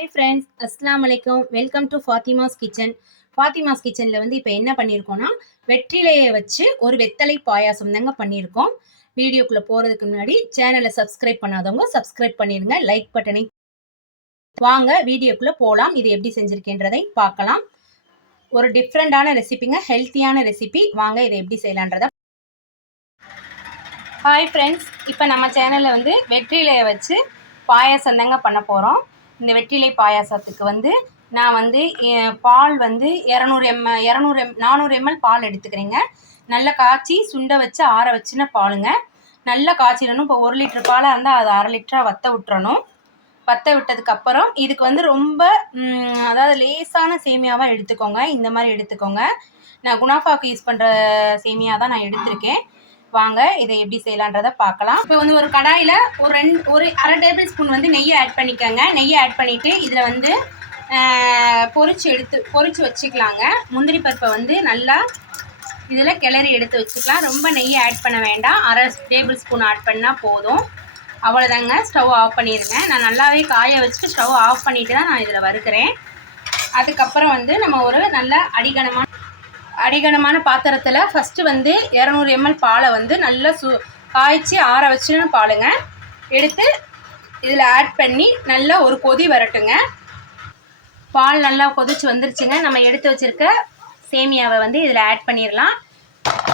Hi friends அஸ்லாம் வலைக்கம் welcome to Fatima's kitchen Fatima's கிச்சனில் வந்து இப்போ என்ன பண்ணியிருக்கோம்னா வெற்றிலையை வச்சு ஒரு வெத்தலை பாயாசம் தாங்க பண்ணியிருக்கோம் வீடியோக்குள்ளே போகிறதுக்கு முன்னாடி சேனலை சப்ஸ்கிரைப் பண்ணாதவங்க சப்ஸ்கிரைப் பண்ணிடுங்க லைக் பட்டனை வாங்க வீடியோக்குள்ளே போகலாம் இது எப்படி செஞ்சுருக்கின்றதை பார்க்கலாம். ஒரு டிஃப்ரெண்டான ரெசிபிங்க ஹெல்த்தியான ரெசிபி வாங்க இதை எப்படி செய்யலான்றதை ஹாய் ஃப்ரெண்ட்ஸ் இப்போ நம்ம சேனலில் வந்து வெற்றிலையை வச்சு பாயாசம் தாங்க பண்ண போகிறோம் இந்த வெற்றிலை பாயாசத்துக்கு வந்து நான் வந்து பால் வந்து இரநூறு எம் இரநூறு எம் நானூறு எம்எல் பால் எடுத்துக்கிறேங்க. நல்லா காய்ச்சி சுண்ட வச்சு ஆற வச்சுன பாலுங்க. நல்லா காய்ச்சிடணும். இப்போ ஒரு லிட்டர் பாலாக இருந்தால் அதை அரை லிட்டராக வத்த விட்டுறணும். வத்த விட்டதுக்கப்புறம் இதுக்கு வந்து ரொம்ப அதாவது லேசான சேமியாவாக எடுத்துக்கோங்க. இந்த மாதிரி எடுத்துக்கோங்க. நான் குணாஃபாக்கு யூஸ் பண்ணுற சேமியா தான் நான் எடுத்திருக்கேன். வாங்க இதை எப்படி செய்யலான்றதை பார்க்கலாம். இப்போ வந்து ஒரு கடாயில் ஒரு ரெண்டு ஒரு அரை டேபிள் ஸ்பூன் வந்து நெய்யை ஆட் பண்ணிக்கோங்க. நெய்யை ஆட் பண்ணிவிட்டு இதில் வந்து பொறிச்சு எடுத்து பொறிச்சு வச்சுக்கலாங்க. முந்திரி பருப்பை வந்து நல்லா இதில் கிளறி எடுத்து வச்சுக்கலாம். ரொம்ப நெய்யை ஆட் பண்ண வேண்டாம். அரை டேபிள் ஸ்பூன் ஆட் பண்ணால் போதும். அவ்வளோதாங்க ஸ்டவ் ஆஃப் பண்ணிடுங்க நான் நல்லாவே காய வச்சுட்டு ஸ்டவ் ஆஃப் பண்ணிவிட்டு தான் நான் இதில் வறுக்கிறேன். அதுக்கப்புறம் வந்து நம்ம ஒரு நல்ல அடிகனமான அடிகனமான பாத்திரத்தில் ஃபஸ்ட்டு வந்து இரநூறு எம்எல் பாலை வந்து நல்லா சு காய்ச்சி ஆற வச்சுன்னு பாலுங்க. எடுத்து இதில் ஆட் பண்ணி நல்லா ஒரு கொதி வரட்டுங்க. பால் நல்லா கொதிச்சு வந்துருச்சுங்க. நம்ம எடுத்து வச்சுருக்க சேமியாவை வந்து இதில் ஆட் பண்ணிடலாம்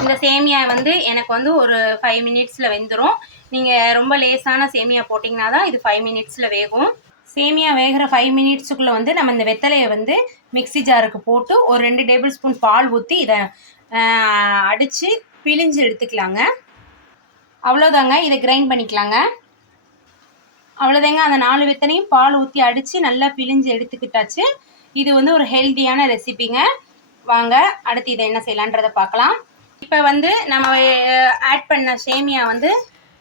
இந்த சேமியா வந்து எனக்கு வந்து ஒரு ஃபைவ் மினிட்ஸில் வெந்துடும் நீங்கள் ரொம்ப லேசான சேமியா போட்டிங்கன்னா தான் இது ஃபைவ் மினிட்ஸில் வேகும். சேமியா வேகிற ஃபைவ் மினிட்ஸுக்குள்ளே வந்து நம்ம இந்த வெத்தலையை வந்து மிக்ஸி ஜாருக்கு போட்டு ஒரு ரெண்டு டேபிள் ஸ்பூன் பால் ஊற்றி இதை அடித்து பிழிஞ்சு எடுத்துக்கலாங்க. அவ்வளோதாங்க இதை கிரைண்ட் பண்ணிக்கலாங்க. அவ்வளோதாங்க அந்த நாலு வெத்தனையும் பால் ஊற்றி அடித்து நல்லா பிழிஞ்சு எடுத்துக்கிட்டாச்சு. இது வந்து ஒரு ஹெல்த்தியான ரெசிபிங்க வாங்க. அடுத்து இதை என்ன செய்யலான்றதை பார்க்கலாம். இப்போ வந்து நம்ம ஆட் பண்ண சேமியா வந்து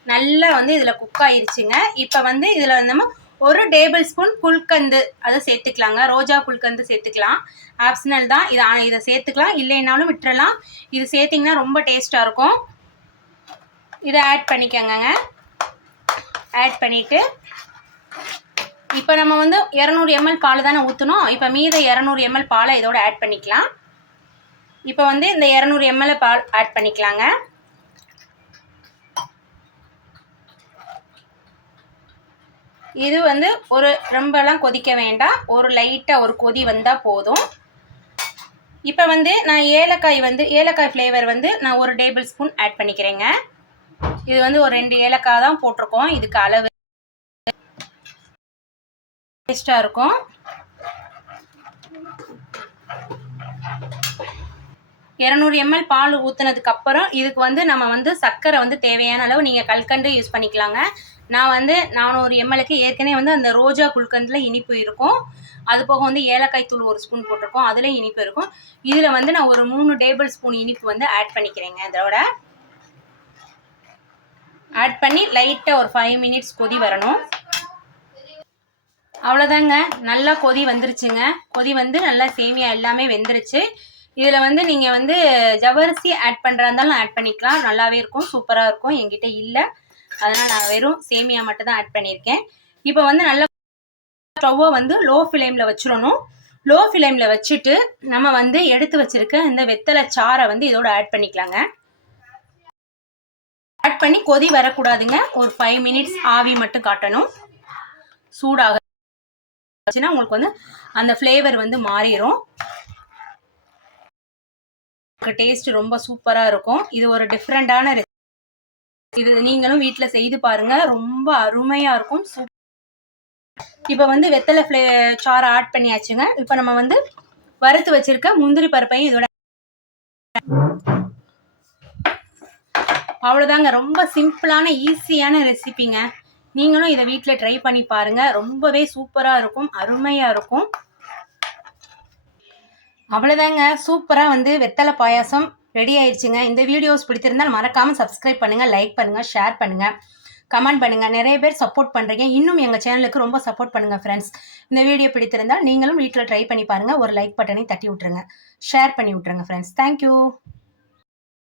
நல்லா வந்து இதில் குக் ஆயிருச்சுங்க. இப்போ வந்து இதில் நம்ம ஒரு டேபிள் ஸ்பூன் புல்கந்து அதை சேர்த்துக்கலாங்க. ரோஜா புல்கந்து சேர்த்துக்கலாம். ஆப்ஷனல் தான். இதை இதை சேர்த்துக்கலாம். இல்லைனாலும் விட்டுறலாம். இது சேர்த்திங்கன்னா ரொம்ப டேஸ்ட்டாக இருக்கும். இதை ஆட் பண்ணிக்கோங்க ஆட் பண்ணிவிட்டு இப்போ நம்ம வந்து இரநூறு எம்எல் பால் தானே ஊற்றணும் இப்போ மீத இரநூறு எம்எல் பாலை இதோட ஆட் பண்ணிக்கலாம். இப்போ வந்து இந்த இரநூறு எம்எல் பால் ஆட் பண்ணிக்கலாங்க. இது வந்து ஒரு ரொம்பலாம் கொதிக்க வேண்டாம். ஒரு லைட்டாக ஒரு கொதி வந்தால் போதும். இப்போ வந்து நான் ஏலக்காய் வந்து ஏலக்காய் ஃப்ளேவர் வந்து நான் ஒரு டேபிள் ஸ்பூன் ஆட் பண்ணிக்கிறேங்க. இது வந்து ஒரு ரெண்டு ஏலக்காய் தான் போட்டிருக்கோம். இதுக்கு அளவு டேஸ்ட்டாக இருக்கும். இரநூறு எம்எல் பால் ஊற்றுனதுக்கு அப்புறம் இதுக்கு வந்து நம்ம வந்து சர்க்கரை வந்து தேவையான அளவு நீங்கள் கல்கண்டு யூஸ் பண்ணிக்கலாங்க. நான் வந்து நான் ஒரு எம்எல்ஏக்கு ஏற்கனவே வந்து அந்த ரோஜா குல்கந்தில் இனிப்பு இருக்கும். அது போக வந்து ஏலக்காய் தூள் ஒரு ஸ்பூன் போட்டிருக்கோம். அதில் இனிப்பு இருக்கும். இதில் வந்து நான் ஒரு மூணு டேபிள் ஸ்பூன் இனிப்பு வந்து ஆட் பண்ணிக்கிறேங்க இதோட ஆட் பண்ணி லைட்டாக ஒரு ஃபைவ் மினிட்ஸ் கொதி வரணும். அவ்வளோதாங்க நல்லா கொதி வந்துருச்சுங்க. கொதி வந்து நல்லா சேமியா எல்லாமே வெந்துருச்சு. இதில் வந்து நீங்கள் வந்து ஜவரிசி ஆட் பண்ணுறா இருந்தாலும் ஆட் பண்ணிக்கலாம். நல்லாவே இருக்கும். சூப்பராக இருக்கும். என்கிட்ட இல்லை. அதனால் நான் வெறும் சேமியா மட்டும் தான் ஆட் பண்ணியிருக்கேன். இப்போ வந்து நல்லா ஸ்டவ்வை வந்து லோ ஃப்ளேமில் வச்சிடணும் லோ ஃப்ளேமில் வச்சுட்டு நம்ம வந்து எடுத்து வச்சிருக்க இந்த வெத்தலை சாரை வந்து இதோட ஆட் பண்ணிக்கலாங்க. ஆட் பண்ணி கொதி வரக்கூடாதுங்க. ஒரு ஃபைவ் மினிட்ஸ் ஆவி மட்டும் காட்டணும். சூடாக உங்களுக்கு வந்து அந்த ஃப்ளேவர் வந்து மாறிடும் டேஸ்ட் ரொம்ப சூப்பராக இருக்கும். இது ஒரு டிஃப்ரெண்டான இது நீங்களும் வீட்டில் செய்து பாருங்க. ரொம்ப அருமையாக இருக்கும். சூப் இப்போ வந்து வெத்தலை ஃப்ளே சாறை ஆட் பண்ணியாச்சுங்க. இப்போ நம்ம வந்து வறுத்து வச்சிருக்க முந்திரி பருப்பையும் இதோட அவ்வளோதாங்க ரொம்ப சிம்பிளான ஈஸியான ரெசிபிங்க. நீங்களும் இதை வீட்டில் ட்ரை பண்ணி பாருங்க. ரொம்பவே சூப்பராக இருக்கும். அருமையாக இருக்கும். அவ்வளோதாங்க சூப்பராக வந்து வெத்தலை பாயாசம் ரெடி ஆயிடுச்சுங்க. இந்த வீடியோஸ் பிடித்திருந்தால் மறக்காமல் சப்ஸ்கிரைப் பண்ணுங்கள் லைக் பண்ணுங்கள் ஷேர் பண்ணுங்கள் கமெண்ட் பண்ணுங்கள் நிறைய பேர் சப்போர்ட் பண்ணுறீங்க இன்னும் எங்கள் சேனலுக்கு ரொம்ப சப்போர்ட் பண்ணுங்கள் ஃப்ரெண்ட்ஸ் இந்த வீடியோ பிடித்திருந்தால் நீங்களும் வீட்டில் ட்ரை பண்ணி பாருங்கள் ஒரு லைக் பட்டனை தட்டி விட்ருங்க ஷேர் பண்ணி விட்ருங்க ஃப்ரெண்ட்ஸ் தேங்க்யூ